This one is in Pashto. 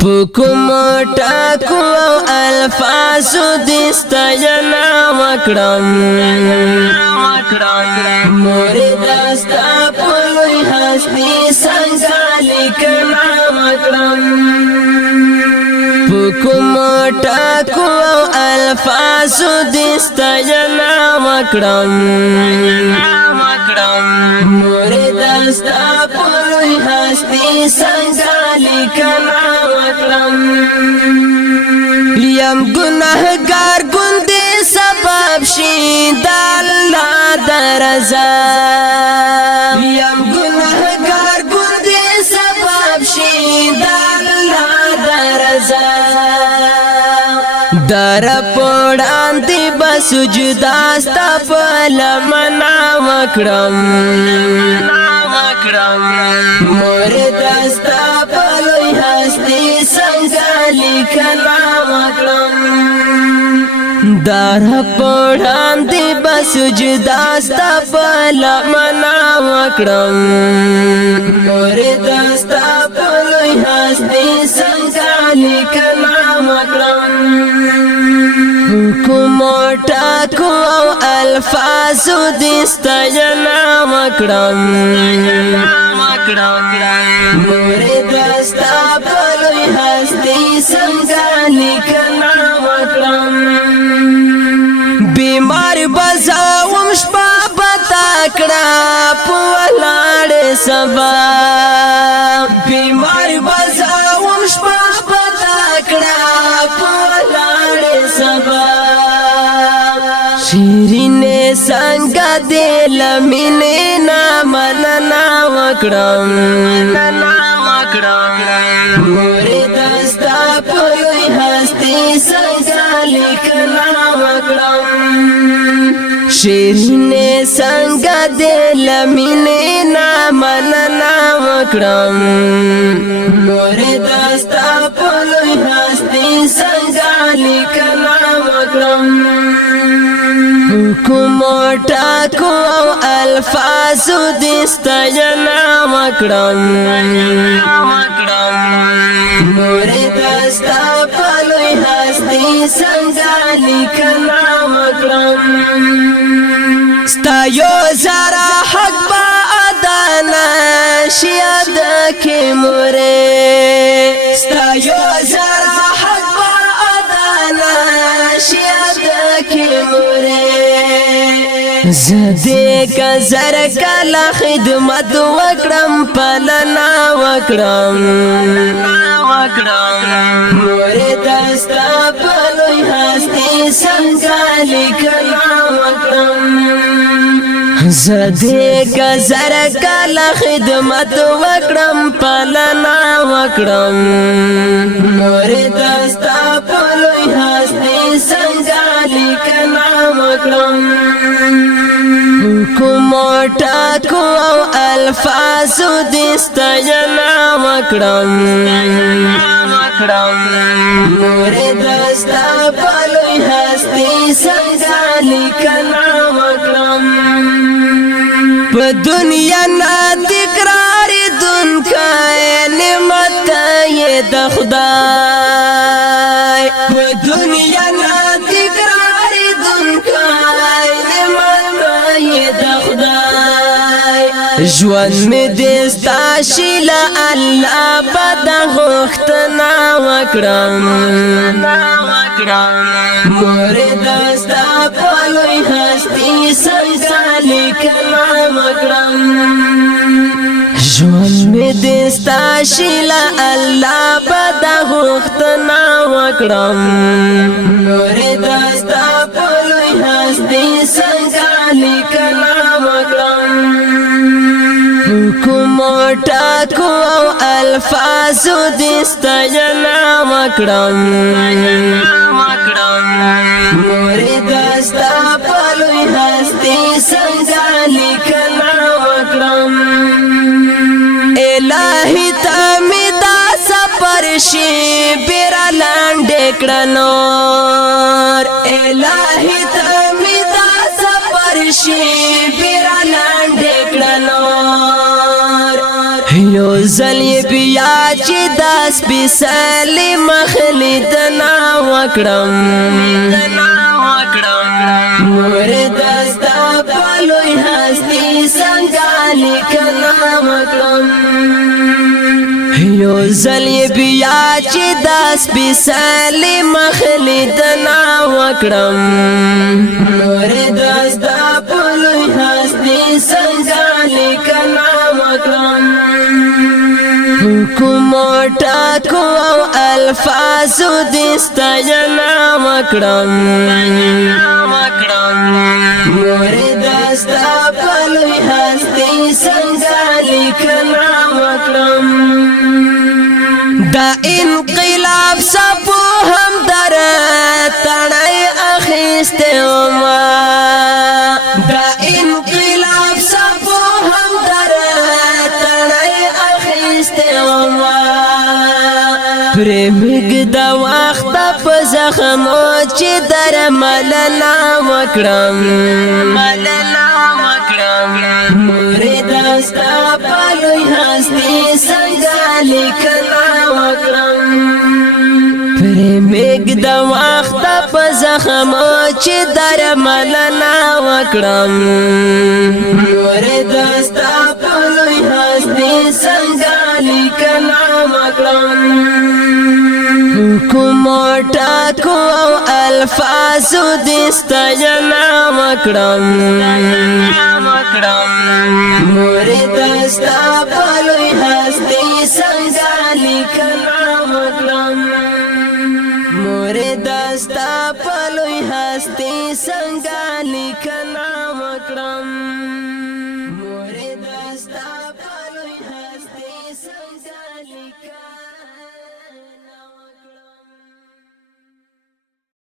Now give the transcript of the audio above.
پکم ټاکو الفاظو دستا جنا وکړم مرید استا پلوی هستی څنګه لیکنا وکړم پکم ټاکو الفاظو دستا جنا وکړم مرید استا پلوی هستی څنګه لیکنا یم گناہگار گندے سبب شید اللہ درزا یم گناہگار گندے سبب شید اللہ درزا در پوڑان دی بسجداستا پلمنا وکرم مرد استا پلوی ہستی سنگا لکھنا وکرم در پوڑان دی بسجداستا پلمنا وکرم مرد استا پلوی ہستی سنگا لکھنا وکرم حکم ټاکو الفاظو دستا جنا وکړم مرید استا پلوی هستی څنګه لیکنا وکړم بیمار بزاوم شپه پتا کړه په ولاړ سبا بیمار بزاوم شپه پتا کړه په ولاړ سبا شیرین څنګه دل مینه مننا وکړم مرید استا پلوی هستی څنګه لیکنا وکړم شیرین څنګه دل مینه مننا وکړم مرید استا پلوی هستی څنګه لیکنا وکړم حکم ټاکو الفاظو دستا جنا وکړم مرید استا پلوی هستی څنګه لیکنا وکړم ستا یو زرا حق با ادا نشي ادا کې مورې ستا یو زرا حق با ادا نشي ادا کې مورې زدې کزر کلا خدمت وکړم پلنا وکړم مرید استا پلوی هستی څنګه لیکنا وکړم زدې کزر کلا خدمت وکړم پلنا وکړم مرید استا پلوی هستی څنګه لیکنا وکړم حکم ټاکو الفاظو دستا جنا وکړم مرید استا پلوی هستی څنګه لیکنا وکړم په دنیا نه تکرار دونکا نعمت یې د خدای په دنیا نه تکرار دونکا ژوند می دستا شیلا الله بدا غوښتنه وکړم مرید استا پلوی هستی څنګه لیکنا وکړم ژوند می دستا شیلا الله بدا غوښتنه وکړم مرید استا پلوی هستی څنګه لیکنا وکړم حکم ټاکو الفاظو دستا جنا وکړم مرید استا پلوی هستی څنګه لیکنا وکړم الہی ته می دا سفر شي بیره لاندې کړه نور الہی ته می دا سفر شي بیره لاندې کړه نور یو ځل بیا چې داس سپېڅلې مخلیدنه وکړم مرید ستا په لوی هستي څنګه لیکنه وکړم یو ځل بیا چې داس سپېڅلې مخلیدنه وکړم مرید ستا په لوی هستي څنګه لیکنه وکړم کومو ټاکو او الفاظو دې ستاینه وکړم مرید ستا په لوی هستي څنګه لیکنه وکړم دا انقلاب سپو هم در تڼۍ اخیستی وما دا انقلاب سپو هم در تڼۍ اخیستی وما پرېږد وخت په زخمو چې درملنه وکړم مرید ستا په لوی هستي څنګه لیکنه وکړم پرېږد وخت په زخمو چې درملنه وکړم مرید ستا په لوی هستي څنګه لیکنه وکړم کومو ټاکو او الفاظو دې ستاینه وکړم مرید ستا په لوی هستي څنګه لیکنه وکړم مرید ستا په لوی هستي څنګه